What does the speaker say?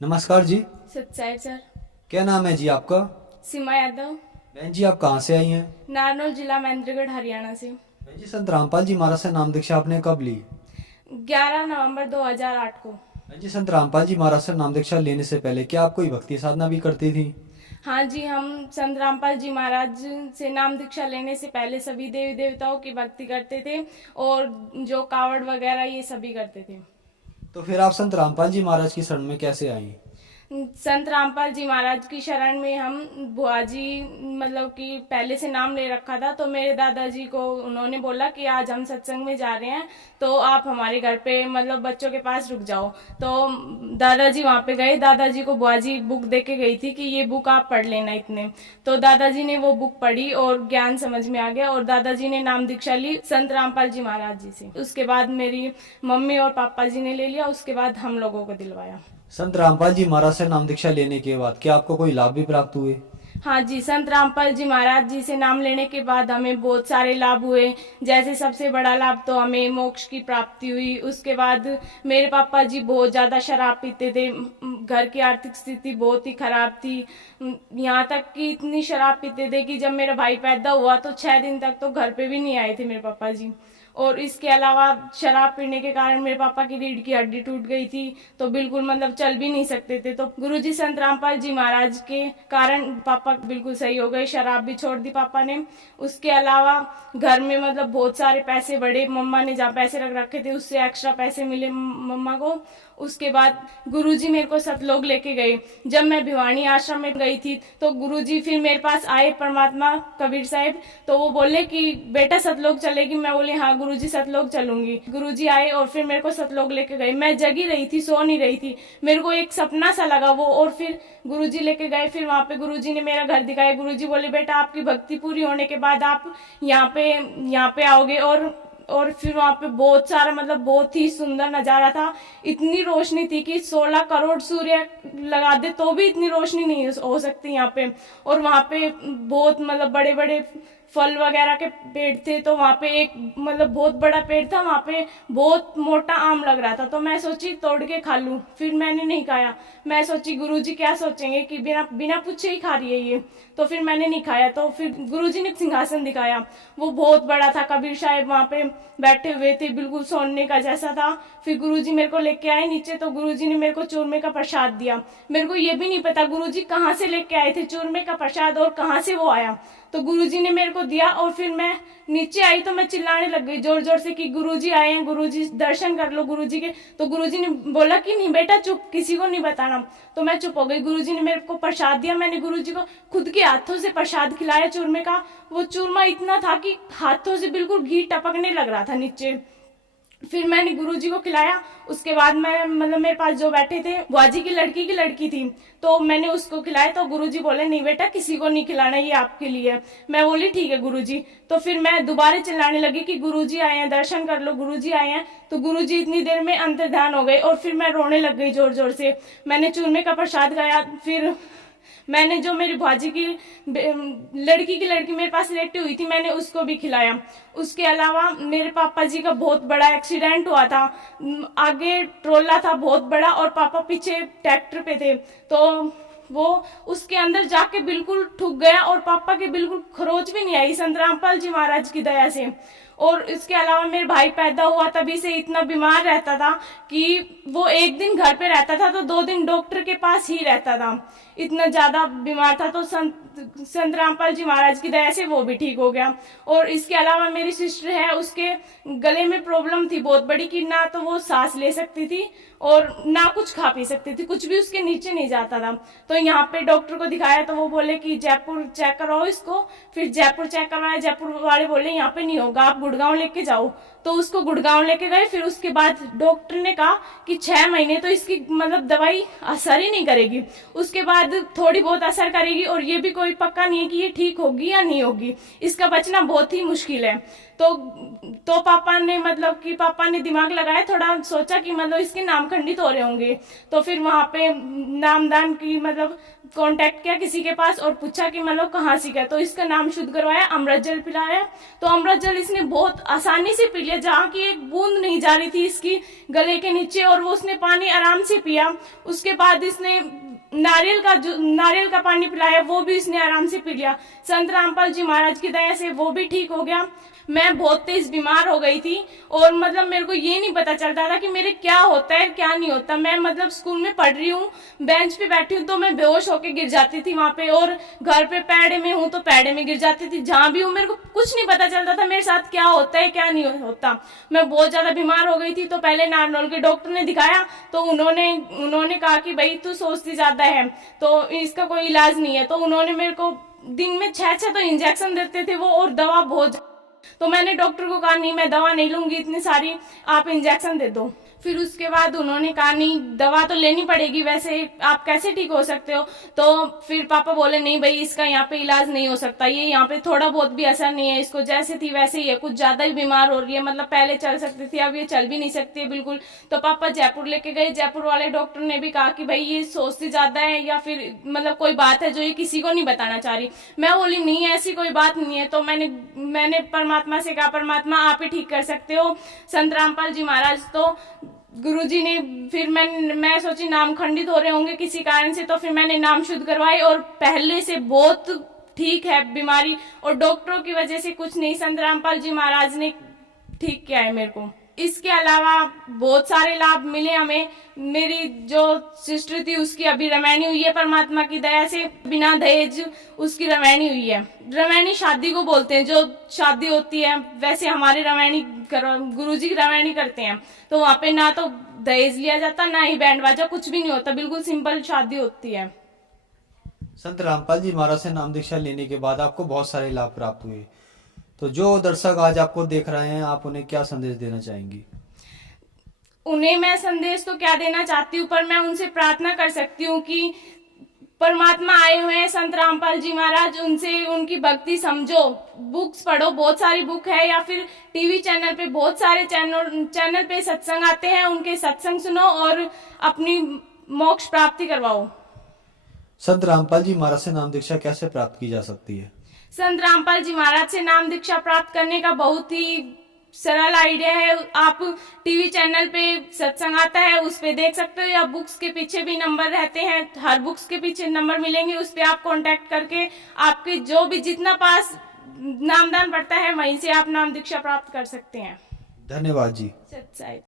नमस्कार जी। सत्साई सर। क्या नाम है जी आपका? सीमा यादव। बहन जी आप कहाँ से आई हैं? नारनौल जिला महेंद्रगढ़ हरियाणा से। बहन जी संत रामपाल जी महाराज से नाम दीक्षा आपने कब ली? 11 नवंबर 2008 को। बहन जी संत रामपाल जी महाराज से नाम दीक्षा लेने से पहले क्या आप कोई भक्ति साधना भी करती थी? हाँ जी, हम संत रामपाल जी महाराज से नाम दीक्षा लेने से पहले सभी देवी देवताओं की भक्ति करते थे और जो कावड़ वगैरह ये सभी करते थे। तो फिर आप संत रामपाल जी महाराज की शरण में कैसे आई? संत रामपाल जी महाराज की शरण में हम बुआ जी मतलब कि पहले से नाम ले रखा था, तो मेरे दादाजी को उन्होंने बोला कि आज हम सत्संग में जा रहे हैं तो आप हमारे घर पे मतलब बच्चों के पास रुक जाओ। तो दादाजी वहाँ पे गए, दादाजी को बुआ जी बुक दे के गई थी कि ये बुक आप पढ़ लेना इतने। तो दादाजी ने वो बुक पढ़ी और ज्ञान समझ में आ गया और दादाजी ने नाम दीक्षा ली संत रामपाल जी महाराज जी से। उसके बाद मेरी मम्मी और पापा जी ने ले लिया, उसके बाद हम लोगों को दिलवाया। संत रामपाल जी महाराज से नाम दीक्षा लेने के बाद क्या आपको कोई लाभ भी प्राप्त हुए? हाँ जी, संत रामपाल जी महाराज जी से नाम लेने के बाद हमें बहुत सारे लाभ हुए। जैसे सबसे बड़ा लाभ तो हमें मोक्ष की प्राप्ति हुई। उसके बाद मेरे पापा जी बहुत ज़्यादा शराब पीते थे, घर की आर्थिक स्थिति बहुत ही खराब थी। यहाँ तक कि इतनी शराब पीते थे कि जब मेरा भाई पैदा हुआ तो 6 दिन तक तो घर पे भी नहीं आए थे मेरे पापा जी। और इसके अलावा शराब पीने के कारण मेरे पापा की रीढ़ की हड्डी टूट गई थी, तो बिल्कुल मतलब चल भी नहीं सकते थे। तो गुरुजी संत रामपाल जी महाराज के कारण पापा बिल्कुल सही हो गए, शराब भी छोड़ दी पापा ने। उसके अलावा घर में मतलब बहुत सारे पैसे बढ़े, मम्मा ने जहाँ पैसे रख रखे थे उससे एक्स्ट्रा पैसे मिले मम्मा को। उसके बाद गुरुजी मेरे को सतलोक लेके गए। जब मैं भिवानी आश्रम में गई थी तो गुरुजी फिर मेरे पास आए, परमात्मा कबीर साहिब, तो वो बोले कि बेटा सतलोक चलेगी? मैं बोली हाँ गुरुजी सतलोक चलूंगी। गुरुजी आए और फिर मेरे को सतलोक लेके गए। मैं जगी रही थी, सो नहीं रही थी, मेरे को एक सपना सा लगा वो, और फिर गुरुजी लेके गए। फिर वहाँ पे गुरुजी ने मेरा घर दिखाया। गुरुजी बोले बेटा आपकी भक्ति पूरी होने के बाद आप यहाँ पे आओगे। और फिर वहाँ पे बहुत सारा मतलब बहुत ही सुंदर नजारा था। इतनी रोशनी थी कि 16 करोड़ सूर्य लगा दे तो भी इतनी रोशनी नहीं हो सकती यहाँ पे। और वहाँ पे बहुत मतलब बड़े बड़े फल वगैरह के पेड़ थे। तो वहाँ पे एक मतलब बहुत बड़ा पेड़ था, वहाँ पे बहुत मोटा आम लग रहा था। तो मैं सोची तोड़ के खा लूं, फिर मैंने नहीं खाया। मैं सोची गुरुजी क्या सोचेंगे कि बिना बिना पूछे ही खा रही है ये, तो फिर मैंने नहीं खाया। तो फिर गुरुजी ने सिंहासन दिखाया, वो बहुत बड़ा था। कबीर साहब वहाँ पे बैठे हुए थे, बिल्कुल सोने का जैसा था। फिर गुरुजी मेरे को लेके आए नीचे, तो गुरुजी ने मेरे को चूरमे का प्रसाद दिया। मेरे को ये भी नहीं पता गुरुजी कहाँ से लेके आए थे चूरमे का प्रसाद और कहाँ से वो आया। तो गुरुजी ने मेरे को दिया और फिर मैं नीचे आई तो मैं चिल्लाने लग गई जोर जोर से कि गुरुजी आए हैं, गुरुजी दर्शन कर लो गुरुजी के। तो गुरुजी ने बोला कि नहीं बेटा चुप, किसी को नहीं बताना। तो मैं चुप हो गई। गुरुजी ने मेरे को प्रसाद दिया, मैंने गुरुजी को खुद के हाथों से प्रसाद खिलाया चूरमे का। वो चूरमा इतना था कि हाथों से बिल्कुल घी टपकने लग रहा था नीचे। फिर मैंने गुरुजी को खिलाया। उसके बाद मैं मतलब मेरे पास जो बैठे थे बुआजी की लड़की थी, तो मैंने उसको खिलाया। तो गुरुजी बोले नहीं बेटा किसी को नहीं खिलाना, ये आपके लिए है। मैं बोली ठीक है गुरुजी। तो फिर मैं दोबारा चिल्लाने लगी कि गुरुजी आए हैं, दर्शन कर लो, गुरुजी आए हैं। तो गुरुजी इतनी देर में अंतर्ध्यान हो गए और फिर मैं रोने लग गई जोर जोर से। मैंने चूरमे का प्रसाद खाया। फिर मैंने जो मेरी भाजी की लड़की मेरे पास लेटी हुई थी, मैंने उसको भी खिलाया। उसके अलावा मेरे पापा जी का बहुत बड़ा एक्सीडेंट हुआ था। आगे ट्रोला था बहुत बड़ा और पापा पीछे ट्रैक्टर पे थे, तो वो उसके अंदर जाके बिल्कुल ठुक गया और पापा के बिल्कुल खरोच भी नहीं आई संत रामपाल जी महाराज की दया से। और इसके अलावा मेरे भाई पैदा हुआ तभी से इतना बीमार रहता था कि वो एक दिन घर पे रहता था तो 2 दिन डॉक्टर के पास ही रहता था, इतना ज्यादा बीमार था। तो संत रामपाल जी महाराज की दया से वो भी ठीक हो गया। और इसके अलावा मेरी सिस्टर है, उसके गले में प्रॉब्लम थी बहुत बड़ी कि ना तो वो सांस ले सकती थी और ना कुछ खा पी सकती थी, कुछ भी उसके नीचे नहीं जाता था। तो यहाँ पे डॉक्टर को दिखाया तो वो बोले कि जयपुर चेक कराओ इसको। फिर जयपुर चेक करवाया, जयपुर वाले बोले यहाँ पे नहीं होगा, आप गुड़गांव लेके जाओ। तो उसको गुड़गांव लेके गए। फिर उसके बाद डॉक्टर ने कहा कि 6 महीने तो इसकी मतलब दवाई असर ही नहीं करेगी, उसके बाद थोड़ी बहुत असर करेगी और ये भी कोई पक्का नहीं है कि ये ठीक होगी या नहीं होगी, इसका बचना बहुत ही मुश्किल है। तो पापा ने दिमाग लगाया, थोड़ा सोचा कि मतलब इसके नाम खंडित हो रहे होंगे। तो फिर वहां पे नामदान की मतलब कांटेक्ट किया किसी के पास और पूछा कि मतलब कहाँ से गया। तो इसका नाम शुद्ध करवाया, अमृत जल पिलाया। तो अमृत जल इसने बहुत आसानी से पी लिया, है जहाँ की एक बूंद नहीं जा रही थी इसकी गले के नीचे, और वो उसने पानी आराम से पिया। उसके बाद इसने नारियल का पानी पिलाया, वो भी इसने आराम से पी लिया। संत रामपाल जी महाराज की दया से वो भी ठीक हो गया। मैं बहुत तेज बीमार हो गई थी और मतलब मेरे को ये नहीं पता चलता था कि मेरे क्या होता है क्या नहीं होता। मैं मतलब स्कूल में पढ़ रही हूँ, बेंच पे बैठी हूँ तो मैं बेहोश होके गिर जाती थी वहां पे, और घर पे पैड़े में हूँ तो पैड़े में गिर जाती थी। जहां भी हूँ मेरे को कुछ नहीं पता चलता था मेरे साथ क्या होता है क्या नहीं होता। मैं बहुत ज्यादा बीमार हो गई थी, तो पहले नारनौल के डॉक्टर ने दिखाया, तो उन्होंने कहा कि भाई तू सोचती ज्यादा है तो इसका कोई इलाज नहीं है। तो उन्होंने मेरे को दिन में 6 तो इंजेक्शन देते थे वो, और दवा बहुत। तो मैंने डॉक्टर को कहा नहीं मैं दवा नहीं लूंगी इतनी सारी, आप इंजेक्शन दे दो। फिर उसके बाद उन्होंने कहा नहीं दवा तो लेनी पड़ेगी, वैसे आप कैसे ठीक हो सकते हो। तो फिर पापा बोले नहीं भाई इसका यहाँ पे इलाज नहीं हो सकता, ये यहाँ पे थोड़ा बहुत भी असर नहीं है, इसको जैसे थी वैसे ही है, कुछ ज्यादा ही बीमार हो रही है, मतलब पहले चल सकती थी अब ये चल भी नहीं सकती है बिल्कुल। तो पापा जयपुर लेके गए, जयपुर वाले डॉक्टर ने भी कहा कि भाई ये सोचती ज्यादा है या फिर मतलब कोई बात है जो ये किसी को नहीं बताना चाह रही। मैं बोली नहीं ऐसी कोई बात नहीं है। तो मैंने परमात्मा से कहा परमात्मा आप ही ठीक कर सकते हो, संत रामपाल जी महाराज। तो गुरुजी ने फिर मैं सोची नाम खंडित हो रहे होंगे किसी कारण से, तो फिर मैंने नाम शुद्ध करवाए और पहले से बहुत ठीक है बीमारी, और डॉक्टरों की वजह से कुछ नहीं, संत रामपाल जी महाराज ने ठीक किया है मेरे को। इसके अलावा बहुत सारे लाभ मिले हमें। मेरी जो सिस्टर थी उसकी अभी रमैनी हुई है परमात्मा की दया से, बिना दहेज उसकी रमैनी हुई है। रमैनी शादी को बोलते हैं, जो शादी होती है वैसे हमारे रमैनी गुरुजी रमैनी करते हैं, तो वहां पे ना तो दहेज लिया जाता ना ही बैंड बाजा, कुछ भी नहीं होता, बिल्कुल सिंपल शादी होती है। संत रामपाल जी महाराज से नाम दीक्षा लेने के बाद आपको बहुत सारे लाभ प्राप्त हुए, तो जो दर्शक आज आपको देख रहे हैं आप उन्हें क्या संदेश देना चाहेंगी? उन्हें मैं संदेश तो क्या देना चाहती हूँ, पर मैं उनसे प्रार्थना कर सकती हूँ कि परमात्मा आए हुए हैं संत रामपाल जी महाराज, उनसे उनकी भक्ति समझो, बुक्स पढ़ो, बहुत सारी बुक है, या फिर टीवी चैनल पे बहुत सारे चैनल पे सत्संग आते हैं, उनके सत्संग सुनो और अपनी मोक्ष प्राप्ति करवाओ। संत रामपाल जी महाराज से नाम दीक्षा कैसे प्राप्त की जा सकती है? संत रामपाल जी महाराज से नाम दीक्षा प्राप्त करने का बहुत ही सरल आइडिया है। आप टीवी चैनल पे सत्संग आता है उस पे देख सकते हो, या बुक्स के पीछे भी नंबर रहते हैं, हर बुक्स के पीछे नंबर मिलेंगे, उस पे आप कांटेक्ट करके आपके जो भी जितना पास नामदान पड़ता है वहीं से आप नाम दीक्षा प्राप्त कर सकते हैं। धन्यवाद जी। सत्साई।